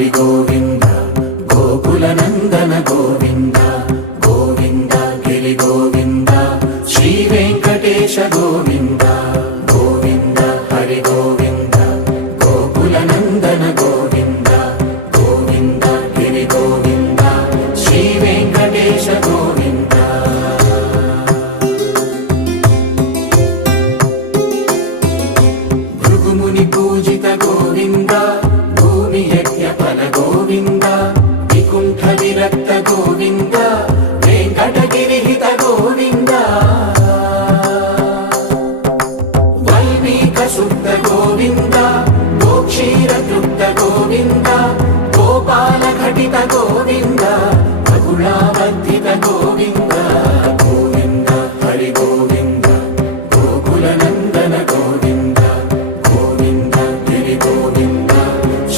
హరి గోవింద గోకుల నందన గోవింద గోవింద గిరి గోవింద శ్రీ వెంకటేశ గోవింద గోవింద హరి గోవింద గోకుల నందన గోవింద గోవింద గిరి గోవింద శ్రీ వెంకటేశ గోవింద భృగుముని పూజిత గోవింద భూమి యజ్ఞ ఫల గోవింద వికుంఠ విరక్త గోవింద వెంకటగిరిహిత గోవింద వల్మీక శుద్ధ గోవింద గోక్షీర తృప్త గోవింద గోపాల ఘటిత గోవింద బహుళావర్ధిత గోవింద